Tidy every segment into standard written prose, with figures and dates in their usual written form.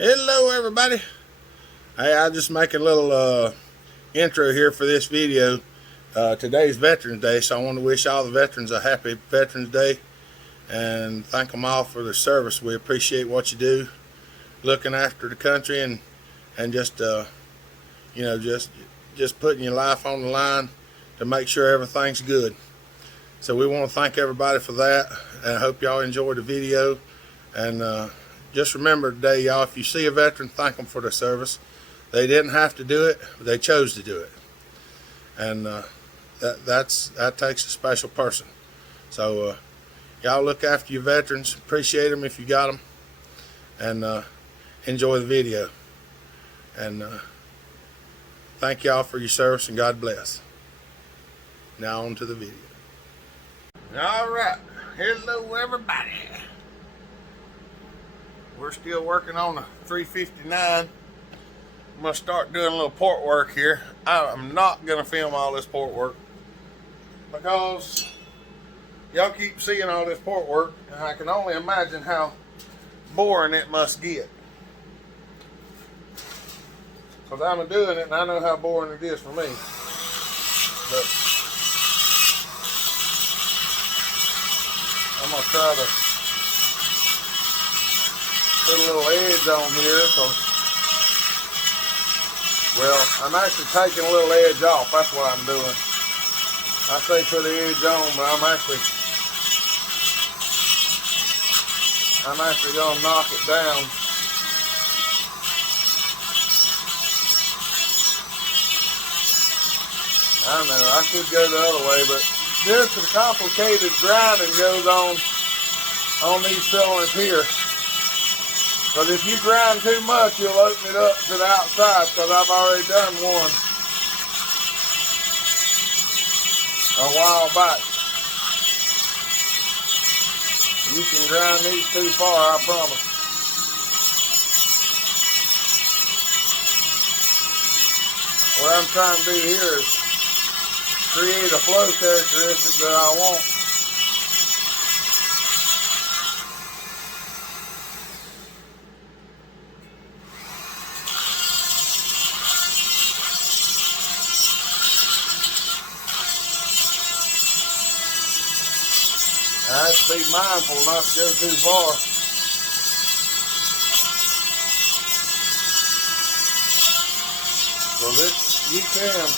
Hello everybody. Hey, I'll just make a little intro here for this video. Today's Veterans Day, so I want to wish all the veterans a happy Veterans Day and thank them all for their service. We appreciate what you do, looking after the country and just just putting your life on the line to make sure everything's good. So we want to thank everybody for that, and I hope y'all enjoyed the video. And just remember today, y'all, if you see a veteran, thank them for their service. They didn't have to do it, but they chose to do it. And that takes a special person. So y'all look after your veterans, appreciate them if you got them, and enjoy the video. And thank y'all for your service, and God bless. Now on to the video. All right, hello everybody. We're still working on the 359. I'm gonna start doing a little port work here. I'm not gonna film all this port work because y'all keep seeing all this port work, and I can only imagine how boring it must get. Because I'm doing it and I know how boring it is for me. But I'm gonna try to put a little edge on here, well, I'm actually taking a little edge off. That's what I'm doing. I say put the edge on, but I'm actually gonna knock it down. I know, I could go the other way, but there's some complicated grinding goes on these cylinders here. Because if you grind too much, you'll open it up to the outside, because I've already done one a while back. You can grind these too far, I promise. What I'm trying to do here is create a flow characteristic that I want. I have to be mindful not to go too far. So you can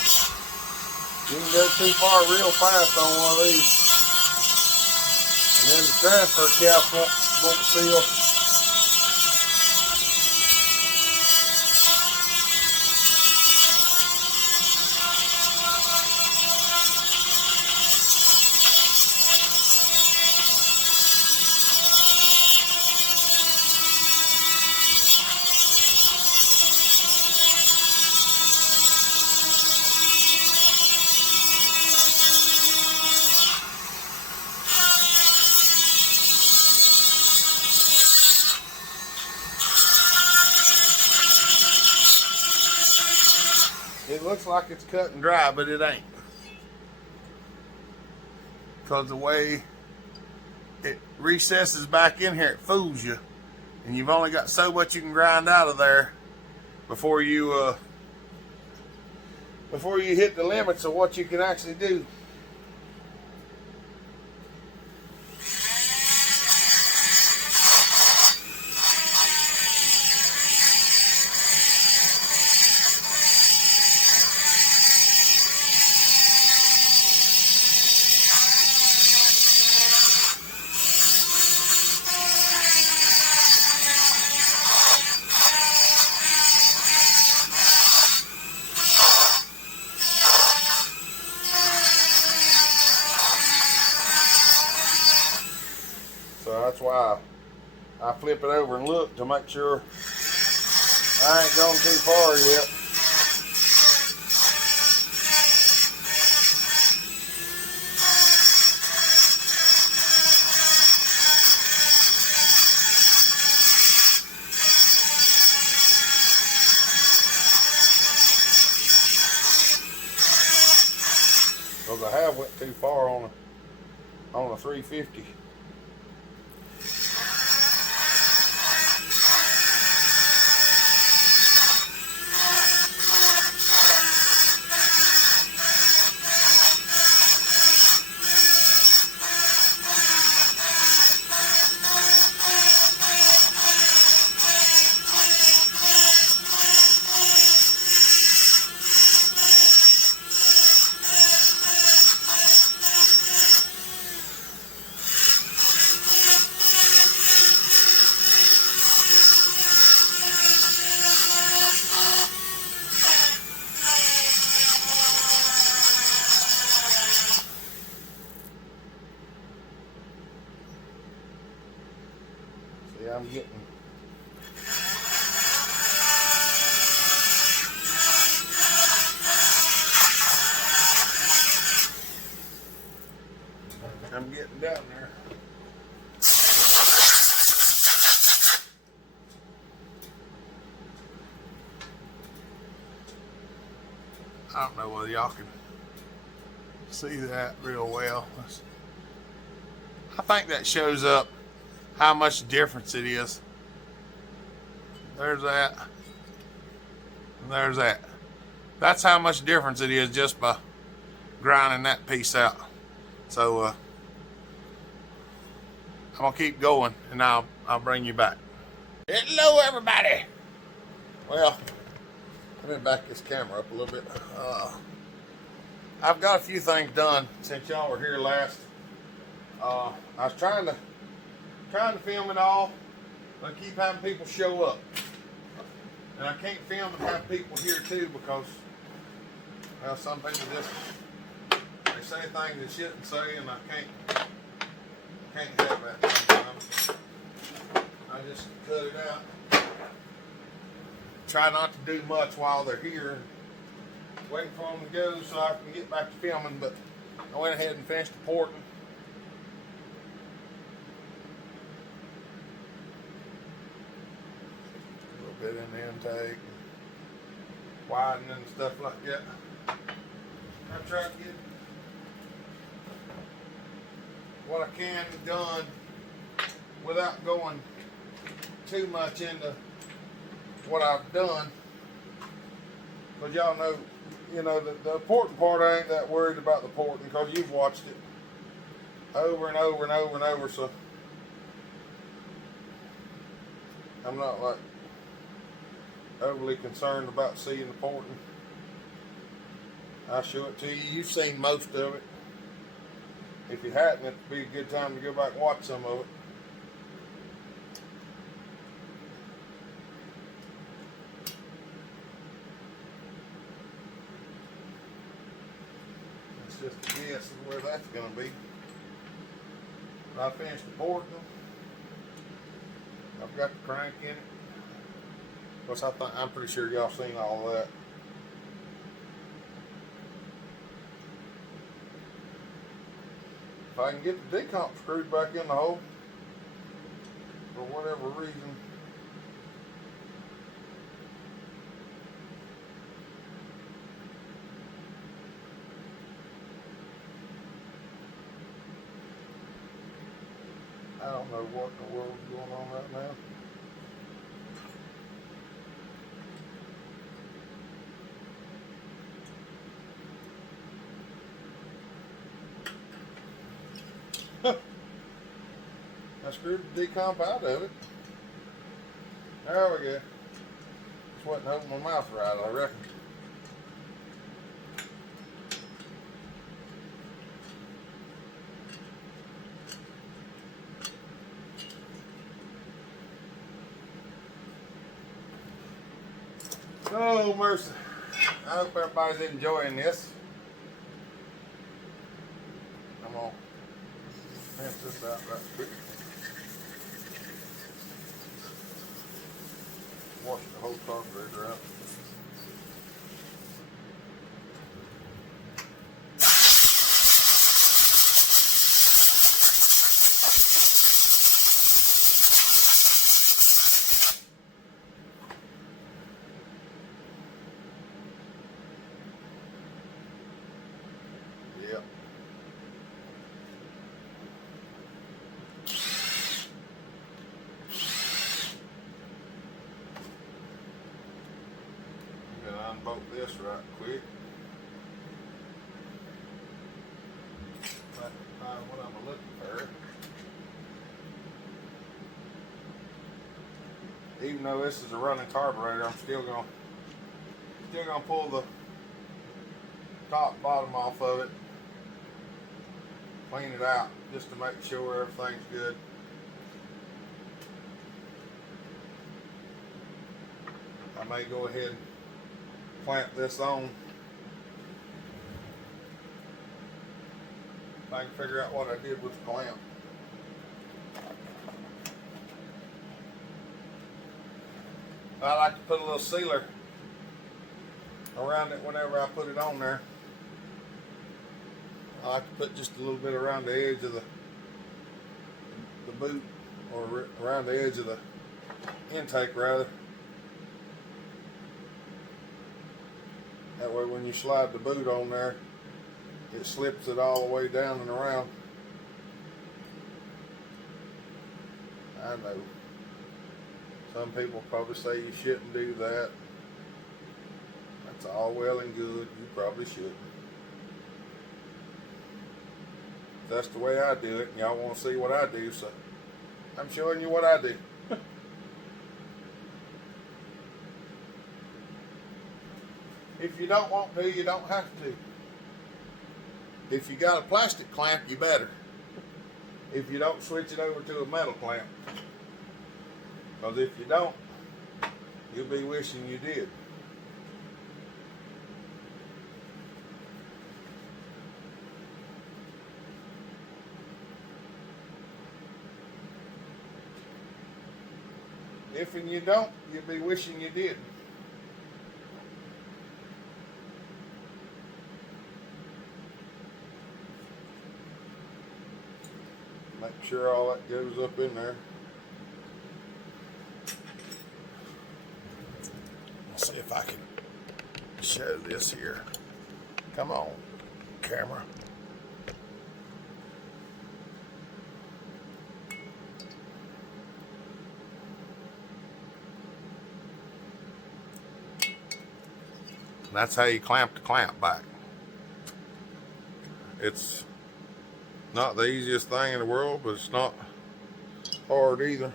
go too far real fast on one of these. And then the transfer cap won't seal. It looks like it's cut and dry, but it ain't. Because the way it recesses back in here, it fools you. And you've only got so much you can grind out of there before you hit the limits of what you can actually do. So that's why I flip it over and look to make sure I ain't gone too far yet. Because I have went too far on a 350. I don't know whether y'all can see that real well. I think that shows up how much difference it is. There's that. And there's that. That's how much difference it is just by grinding that piece out. So I'm gonna keep going and I'll bring you back. Hello everybody. Well, let me back this camera up a little bit. I've got a few things done since y'all were here last. I was trying to film it all, but I keep having people show up. And I can't film and have people here too because, well, some people just, they say things they shouldn't say, and I can't have that sometimes. I just cut it out. Try not to do much while they're here. Waiting for them to go so I can get back to filming, but I went ahead and finished the porting. A little bit in the intake, widening and stuff like that. I try to get what I can done without going too much into what I've done, because y'all know, you know, the important part, I ain't that worried about the porting because you've watched it over and over and over and over, so I'm not like overly concerned about seeing the porting. I'll show it to you. You've seen most of it. If you hadn't, it'd be a good time to go back and watch some of it. Just a guess of where that's going to be. I finished the porting. I've got the crank in it. Of course, I'm pretty sure y'all seen all of that. If I can get the decomp screwed back in the hole, for whatever reason, I don't know what in the world is going on right now. I screwed the decomp out of it. There we go. Just wasn't holding my mouth right, I reckon. Oh, mercy. I hope everybody's enjoying this. I'm going to rinse this out right quick. Wash the whole carburetor out. Yep. I'm gonna unbolt this right quick. Find what I'm looking for. Even though this is a running carburetor, I'm still gonna pull the top bottom off of it, clean it out just to make sure everything's good. I may go ahead and clamp this on if I can figure out what I did with the clamp. I like to put a little sealer around it whenever I put it on there. I like to put just a little bit around the edge of the boot, or around the edge of the intake rather. That way when you slide the boot on there, it slips it all the way down and around. I know some people probably say you shouldn't do that. That's all well and good. You probably shouldn't. That's the way I do it, and y'all want to see what I do, so I'm showing you what I do. If you don't want to, you don't have to. If you got a plastic clamp, you better. If you don't, switch it over to a metal clamp. Because if you don't, you'll be wishing you did. If and you don't, you'll be wishing you did. Make sure all that goes up in there. Let's see if I can show this here. Come on, camera. And that's how you clamp the clamp back. It's not the easiest thing in the world, but it's not hard either.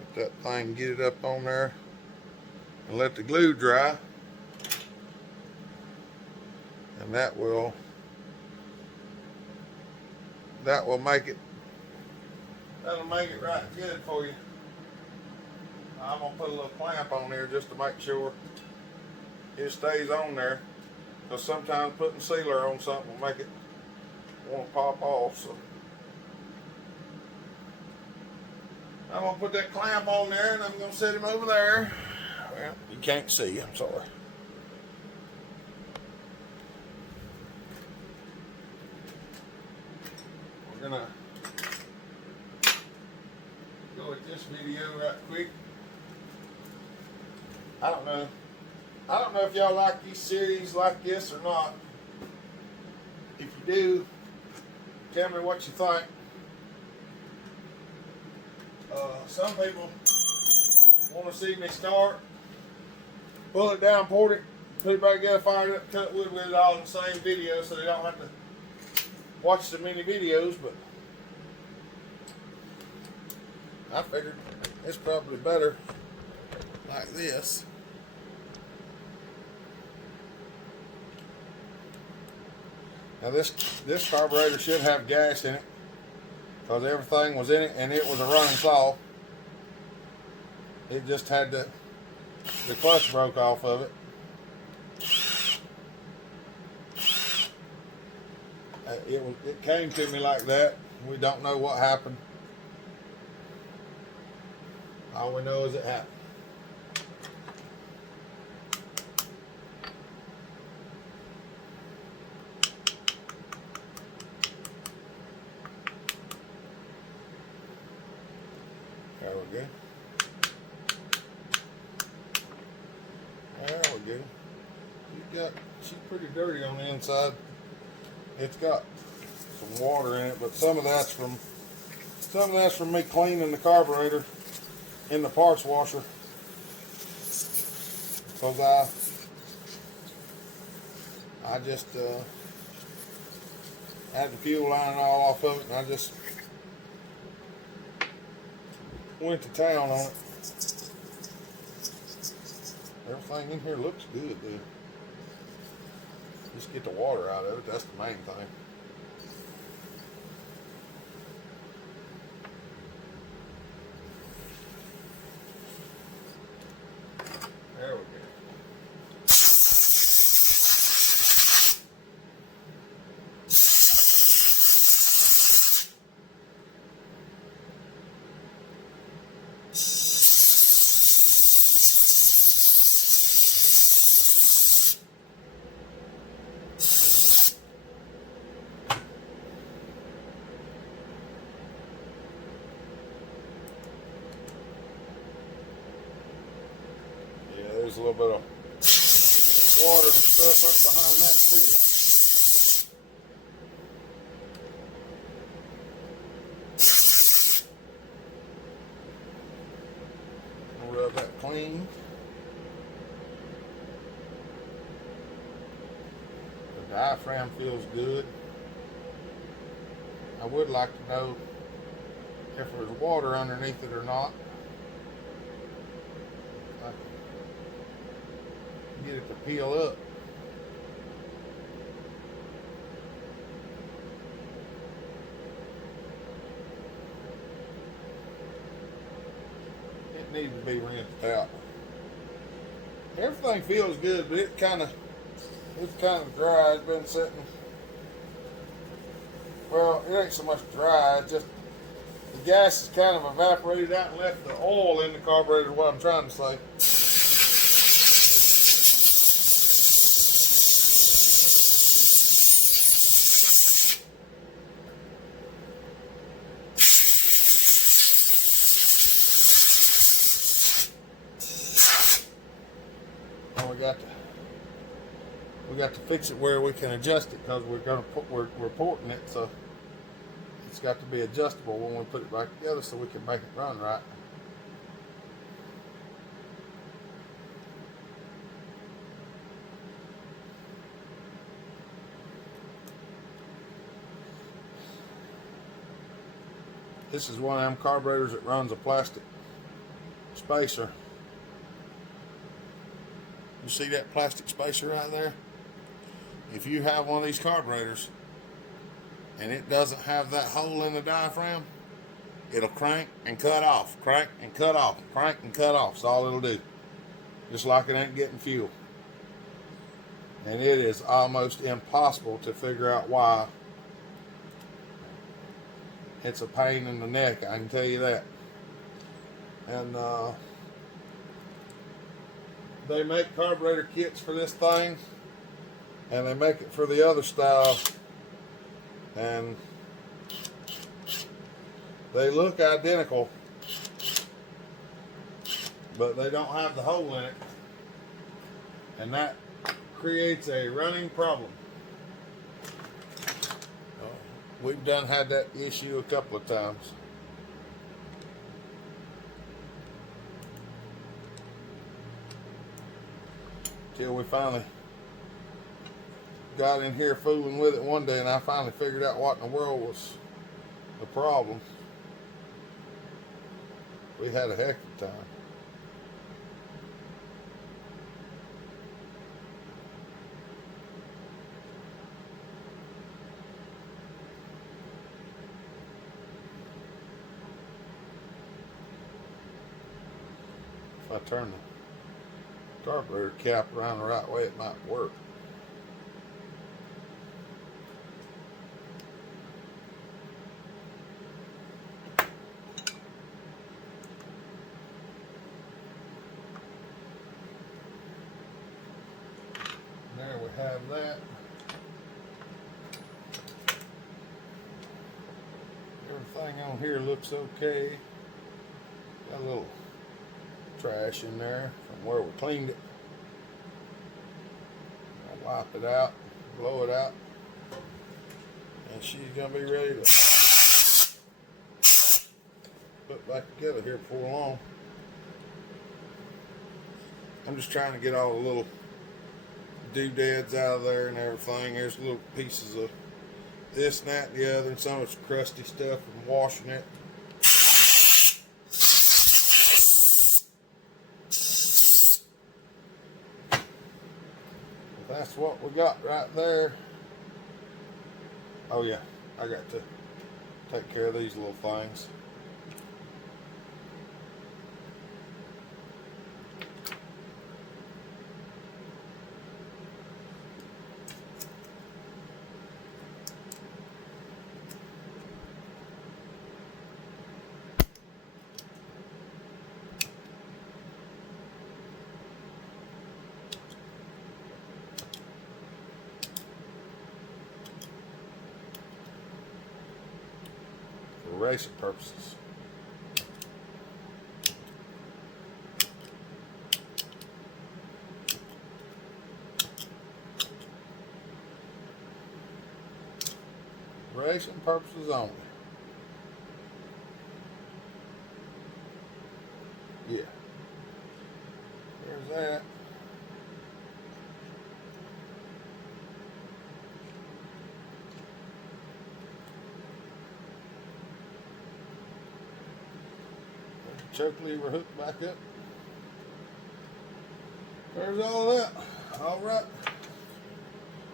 Let that thing, get it up on there and let the glue dry, and that will make it, that'll make it right good for you. I'm gonna put a little clamp on there just to make sure it stays on there, because sometimes putting sealer on something will make it want to pop off. So I'm gonna put that clamp on there, and I'm gonna set him over there. Well, you can't see, I'm sorry. We're gonna go with this video right quick. I don't know if y'all like these series like this or not. If you do, tell me what you think. Some people want to see me start, pull it down, pour it, put it back together, fire it up, cut wood with it all in the same video, so they don't have to watch so many videos. But I figured it's probably better like this. Now this carburetor should have gas in it, because everything was in it and it was a running saw. It just had the clutch broke off of it. It came to me like that. We don't know what happened. All we know is it happened. There we go. There we go. She's pretty dirty on the inside. It's got some water in it, but some of that's from me cleaning the carburetor in the parts washer. Because I just had the fuel line all off of it, and I just went to town on it. Everything in here looks good, dude. Just get the water out of it, that's the main thing. There we go. there's a little bit of water and stuff up behind that too. I'll rub that clean. The diaphragm feels good. I would like to know if there's water underneath it or not. I can get it to peel up. It needs to be rinsed out. Everything feels good, but it's kind of dry. It's been sitting. Well, it ain't so much dry. It's just the gas is kind of evaporated out and left the oil in the carburetor. Is what I'm trying to say. We got to fix it where we can adjust it, because we're porting it, so it's got to be adjustable when we put it back together so we can make it run right. This is one of them carburetors that runs a plastic spacer. You see that plastic spacer right there? If you have one of these carburetors and it doesn't have that hole in the diaphragm, it'll crank and cut off, crank and cut off, crank and cut off. That's all it'll do. Just like it ain't getting fuel. And it is almost impossible to figure out why. It's a pain in the neck, I can tell you that. And they make carburetor kits for this thing, and they make it for the other style, and they look identical, but they don't have the hole in it, and that creates a running problem. We've done had that issue a couple of times. Till we finally got in here fooling with it one day, and I finally figured out what in the world was the problem. We had a heck of a time. If I turn the carburetor cap around the right way, it might work. There we have that. Everything on here looks okay. Got a little trash in there from where we cleaned it. I'll wipe it out, blow it out, and she's gonna be ready to put back together here before long. I'm just trying to get all the little doodads out of there and everything. There's little pieces of this and that and the other, and some of it's crusty stuff from washing it. That's what we got right there. Oh yeah, I got to take care of these little things. For racing purposes. demonstration purposes only. Yeah. There's that. Choke lever hooked back up. There's all of that. All right.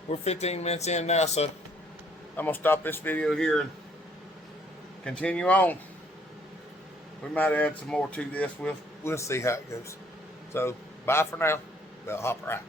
We're 15 minutes in now, so I'm gonna stop this video here and continue on. We might add some more to this. We'll see how it goes. So bye for now. Bell Hopper out.